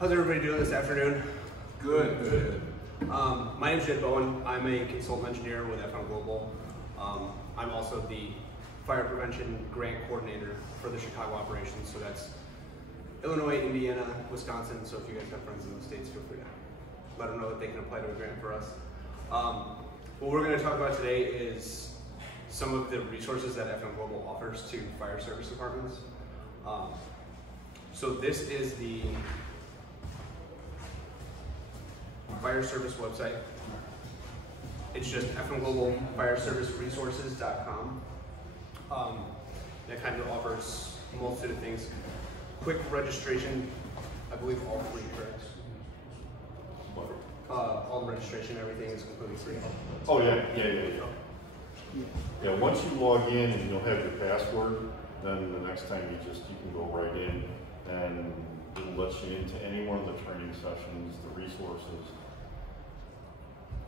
How's everybody doing this afternoon? Good. Good. My name is Jedidiah. I'm a consultant engineer with FM Global. I'm also the fire prevention grant coordinator for the Chicago operations. So that's Illinois, Indiana, Wisconsin. So if you guys have friends in those states, feel free to let them know that they can apply to a grant for us. What we're going to talk about today is some of the resources that FM Global offers to fire service departments. So this is the fire service website. It's just fmglobalfireserviceresources.com. That kind of offers a multitude of things. Quick registration, I believe all free, correct? All the registration, everything is completely free. Oh yeah. Yeah, once you log in and you'll have your password, then the next time you can go right in and it'll let you into any one of the training sessions, the resources.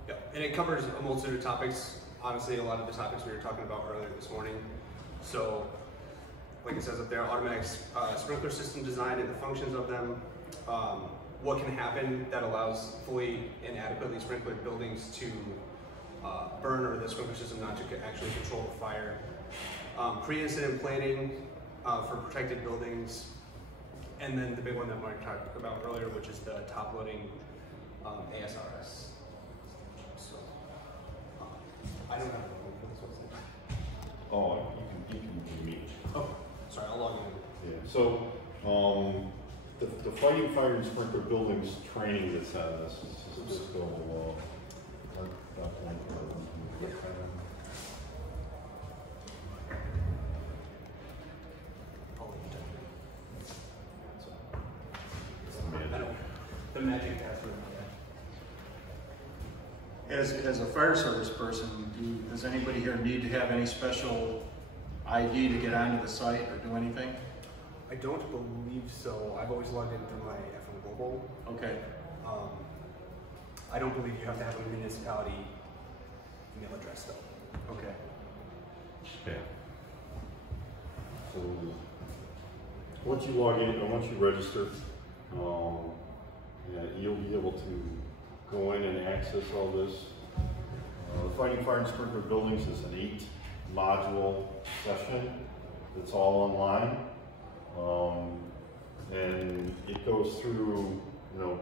Yeah, and it covers a multitude of topics. Honestly, a lot of the topics we were talking about earlier this morning. So, like it says up there, automatic sprinkler system design and the functions of them. What can happen that allows fully and adequately sprinkled buildings to burn, or the sprinkler system not to actually control the fire. Pre-incident planning for protected buildings. And then the big one that Mark talked about earlier, which is the top-loading ASRS. So, I don't have a link for this website. Oh, you can meet. Oh, sorry, I'll log in. Yeah, so the fighting fire and sprinkler buildings training that's on this is just going along. The magic password. As a fire service person, does anybody here need to have any special ID to get onto the site or do anything? I don't believe so. I've always logged in through my FM Global. Okay. I don't believe you have to have a municipality email address though. Okay. Yeah. So once you log in, or once you register, you'll be able to go in and access all this. The Fighting Fire and Sprinkler Buildings is an 8-module session that's all online. And it goes through, the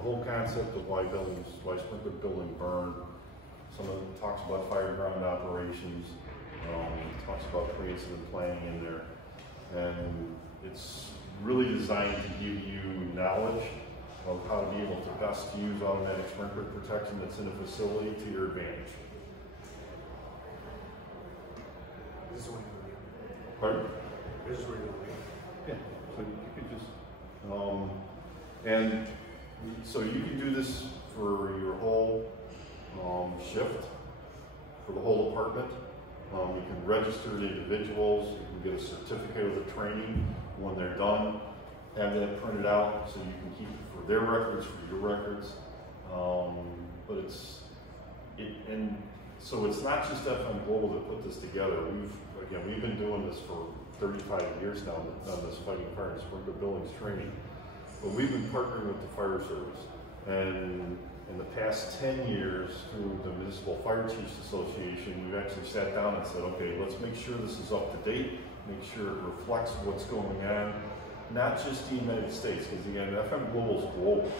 whole concept of why sprinkler buildings burn. Some of it talks about fire ground operations, talks about pre-incident planning in there. And it's really designed to give you knowledge of how to be able to best use automatic sprinkler protection that's in a facility to your advantage. This is what you're doing. Pardon? This is what you're doing. Yeah, so you could just, and so you can do this for your whole shift, for the whole department. You can register the individuals, you can get a certificate of the training when they're done, have that printed out so you can keep it for their records, for your records. So it's not just FM Global that put this together. We've been doing this for 35 years now on this Fighting Fire and Sprinkler Buildings training. But we've been partnering with the fire service. And in the past 10 years, through the Municipal Fire Chiefs Association, we've actually sat down and said, okay, let's make sure this is up to date, make sure it reflects what's going on, not just the United States, because again, FM Global is global.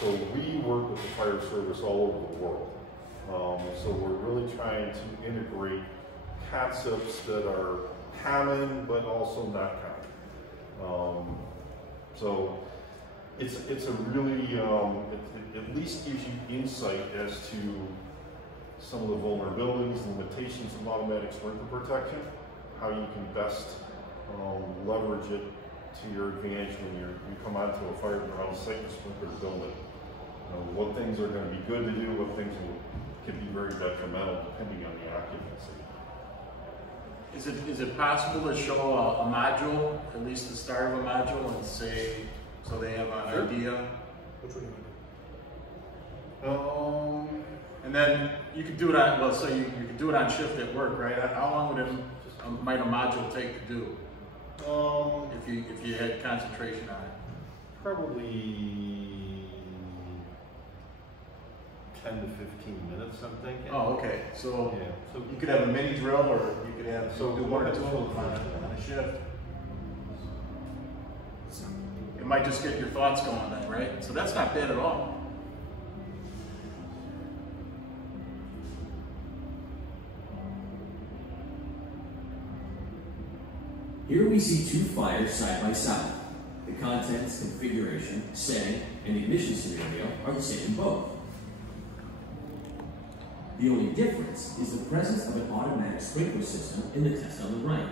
So we work with the fire service all over the world. So we're really trying to integrate concepts that are common, but also not common. So it's a really, it at least gives you insight as to some of the vulnerabilities, limitations of automatic sprinkler protection, how you can best leverage it to your advantage when you come onto a fire around site and sprinkler building. What things are going to be good to do, what things can be very detrimental depending on the occupancy. Is it possible to show a module, at least the start of a module, and say, so they have an idea? Which one do you And then you could do it on, well, so you could do it on shift at work, right? How long would might a module take to do? If you had concentration on it? Probably 10 to 15 minutes, I'm thinking. Oh, okay. So, Yeah. So you could have a mini drill, or you could have So do one or two of them on a shift. It might just get your thoughts going then, right? So that's not bad at all. Here we see two fires side by side. The contents, configuration, setting, and ignition scenario are the same in both. The only difference is the presence of an automatic sprinkler system in the test on the right.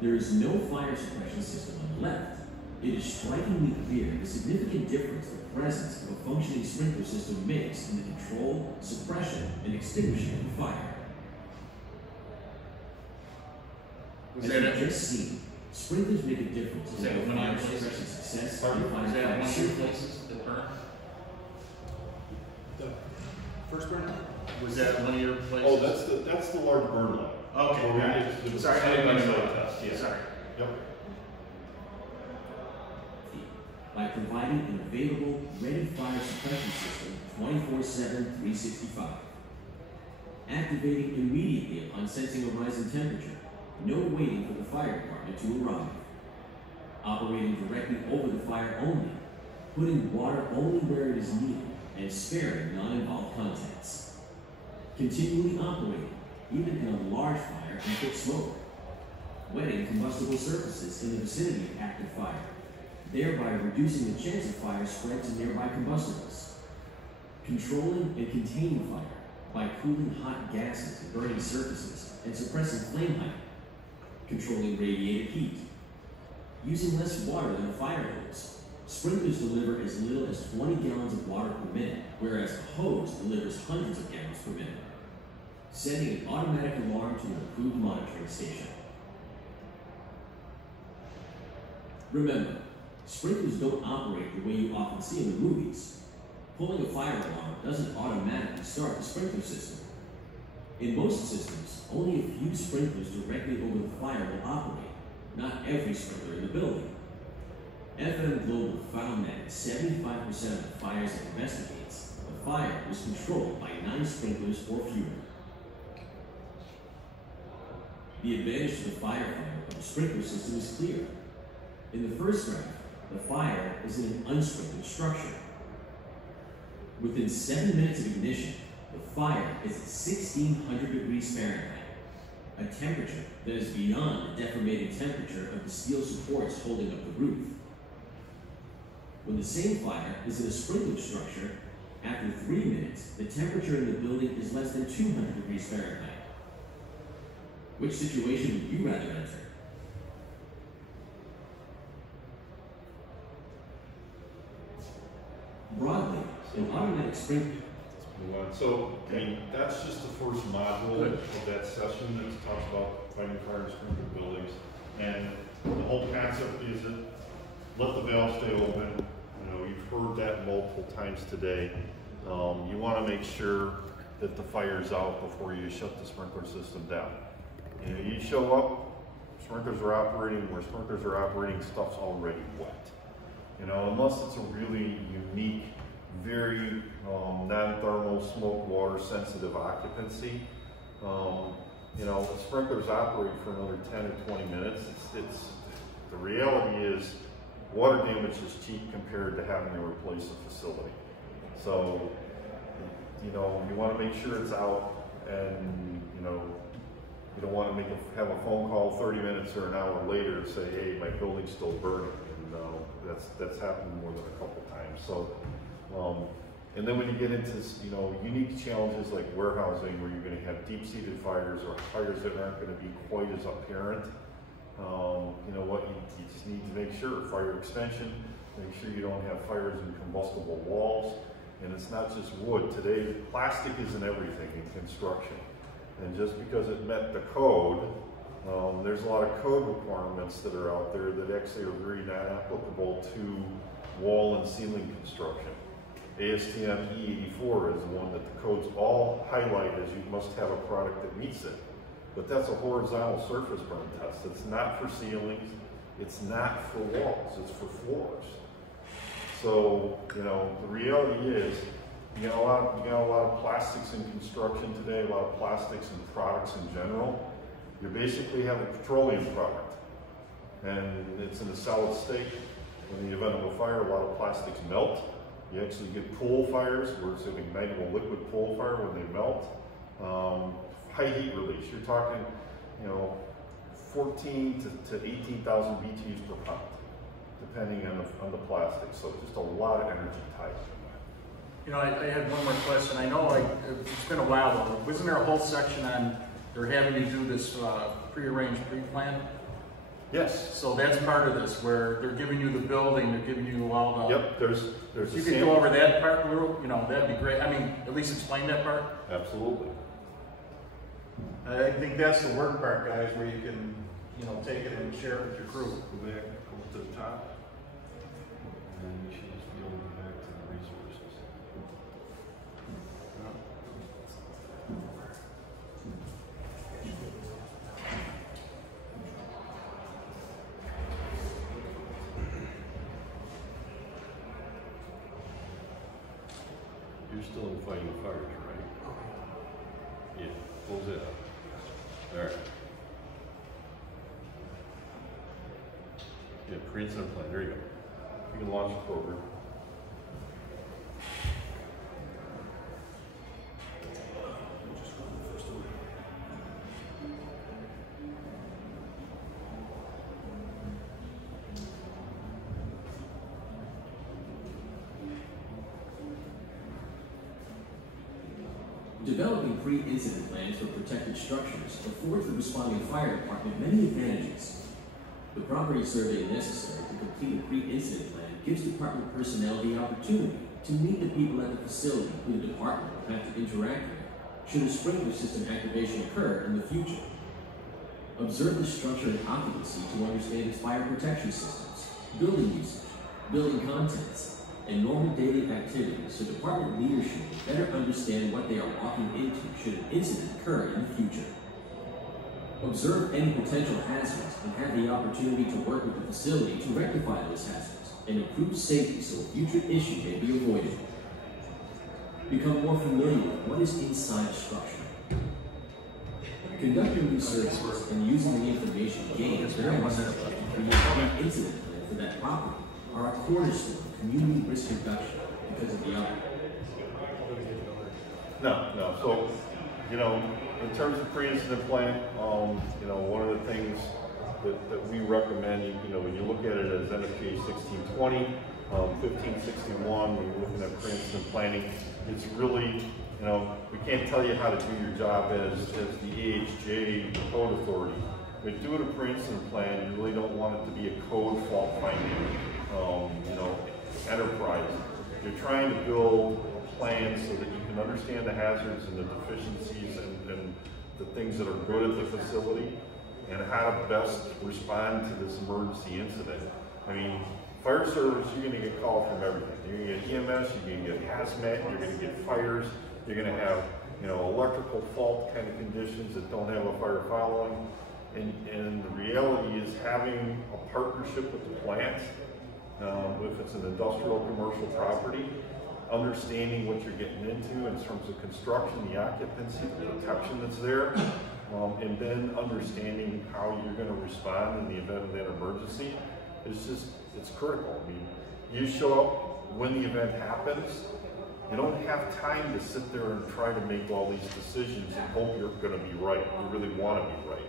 There is no fire suppression system on the left. It is strikingly clear the significant difference the presence of a functioning sprinkler system makes in the control, suppression, and extinguishing of the fire. As we've just seen, sprinklers make a difference in both fire suppression success and fire places that burn? The first burn? Was that one of your places? Oh, that's the large burn light. Okay. Where we did the Sorry, I didn't side-by-side know. test, yeah. Sorry. Yep. by providing an available rated fire suppression system 24/7, 365. Activating immediately upon sensing a rise in temperature, no waiting for the fire department to arrive. Operating directly over the fire only, putting water only where it is needed, and sparing non-involved contents. Continually operating, even in a large fire and thick smoke. Wetting combustible surfaces in the vicinity of active fire, thereby reducing the chance of fire spread to nearby combustibles. Controlling and containing fire by cooling hot gases to burning surfaces and suppressing flame height. Controlling radiated heat. Using less water than a fire hose. Sprinklers deliver as little as 20 gallons of water per minute, whereas a hose delivers hundreds of gallons per minute. Sending an automatic alarm to an approved monitoring station. Remember, sprinklers don't operate the way you often see in the movies. Pulling a fire alarm doesn't automatically start the sprinkler system. In most systems, only a few sprinklers directly over the fire will operate, not every sprinkler in the building. FM Global found that in 75% of the fires it investigates, the fire was controlled by 9 sprinklers or fewer. The advantage to the firefighter of the sprinkler system is clear. In the first graph, the fire is in an unsprinkled structure. Within 7 minutes of ignition, the fire is at 1600 degrees Fahrenheit, a temperature that is beyond the deformating temperature of the steel supports holding up the roof. When the same fire is in a sprinkled structure, after 3 minutes, the temperature in the building is less than 200 degrees Fahrenheit. Which situation would you rather enter? Broadly, an automatic sprinkler. Move on. So, I mean, that's just the first module of that session that talks about fighting fire and sprinkler buildings. And the whole concept is that let the valve stay open. You know, you've heard that multiple times today. You want to make sure that the fire's out before you shut the sprinkler system down. You know, you show up, sprinklers are operating, where sprinklers are operating, stuff's already wet. You know, unless it's a really unique, very non-thermal, smoke, water sensitive occupancy. You know, sprinklers operate for another 10 or 20 minutes. The reality is water damage is cheap compared to having to replace a facility. So, you know, you want to make sure it's out, and, you know, you don't want to have a phone call 30 minutes or an hour later and say, hey, my building's still burning. And that's happened more than a couple times. So, and then when you get into, you know, unique challenges like warehousing, where you're going to have deep-seated fires or fires that aren't going to be quite as apparent, you know what, you just need to make sure, fire extension, make sure you don't have fires in combustible walls, and it's not just wood. Today, plastic isn't everything in construction. And just because it met the code, there's a lot of code requirements that are out there that actually are very not applicable to wall and ceiling construction. ASTM E84 is the one that the codes all highlight as you must have a product that meets it. But that's a horizontal surface burn test. It's not for ceilings, it's not for walls, it's for floors. So, you know, the reality is, you got a lot of plastics in construction today, a lot of plastics and products in general. You basically have a petroleum product, and it's in a solid state. In the event of a fire, a lot of plastics melt. You actually get pool fires where it's an ignitable liquid pool fire when they melt. High heat release, you're talking, you know, 14 to 18,000 BTUs per pound, depending on the plastic. So just a lot of energy tied to that. You know, I had one more question. I know it's been a while though. Wasn't there a whole section on they're having you do this prearranged pre-plan? Yes. So that's part of this, where they're giving you the building, they're giving you all the... Yep, there's if you could go over that part, you know, that'd be great. I mean, at least explain that part. Absolutely. I think that's the work part, guys, where you can, you know, take it and share it with your crew. Go back, go to the top, and you should just be able to go back to the resources. You're still in fighting fires, right? Yeah, close it up. All right. Yeah, pre-incident plan, there you go. You can launch the program. Developing pre-incident plans for protected structures affords the responding fire department many advantages. The property survey necessary to complete a pre-incident plan gives department personnel the opportunity to meet the people at the facility who the department will have to interact with should a sprinkler system activation occur in the future. Observe the structure and occupancy to understand its fire protection systems, building usage, building contents, and normal daily activities so department leadership will better understand what they are walking into should an incident occur in the future. Observe any potential hazards and have the opportunity to work with the facility to rectify those hazards and improve safety so a future issue may be avoided. Become more familiar with what is inside a structure. Conducting these services and using the information gained during the setup to create an incident plan for that property are a cornerstone of community risk reduction because of the other. No. So, you know, in terms of pre-incident plan, you know, one of the things that we recommend, you know, when you look at it as NFPA 1620, 1561, when you're looking at pre-incident planning, it's really, you know, we can't tell you how to do your job as the AHJ code authority. When you do a pre-incident plan, you really don't want it to be a code fault finding, you know, enterprise. You're trying to build plans so that you can understand the hazards and the deficiencies and the things that are good at the facility and how to best respond to this emergency incident. I mean, fire service, you're going to get called from everything. You're going to get EMS, you're going to get hazmat, you're going to get fires, you're going to have, you know, electrical fault kind of conditions that don't have a fire following. And the reality is having a partnership with the plant, if it's an industrial commercial property, understanding what you're getting into in terms of construction, the occupancy, the protection that's there, and then understanding how you're going to respond in the event of that emergency, it's critical. I mean, you show up when the event happens, you don't have time to sit there and try to make all these decisions and hope you're going to be right. You really want to be right.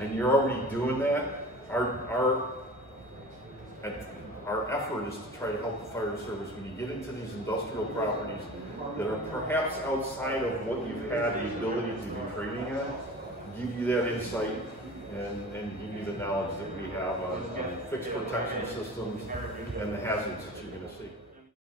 And you're already doing that. Our effort is to try to help the fire service when you get into these industrial properties that are perhaps outside of what you've had the ability to be training on, give you that insight and give you the knowledge that we have on fixed protection systems and the hazards that you're going to see.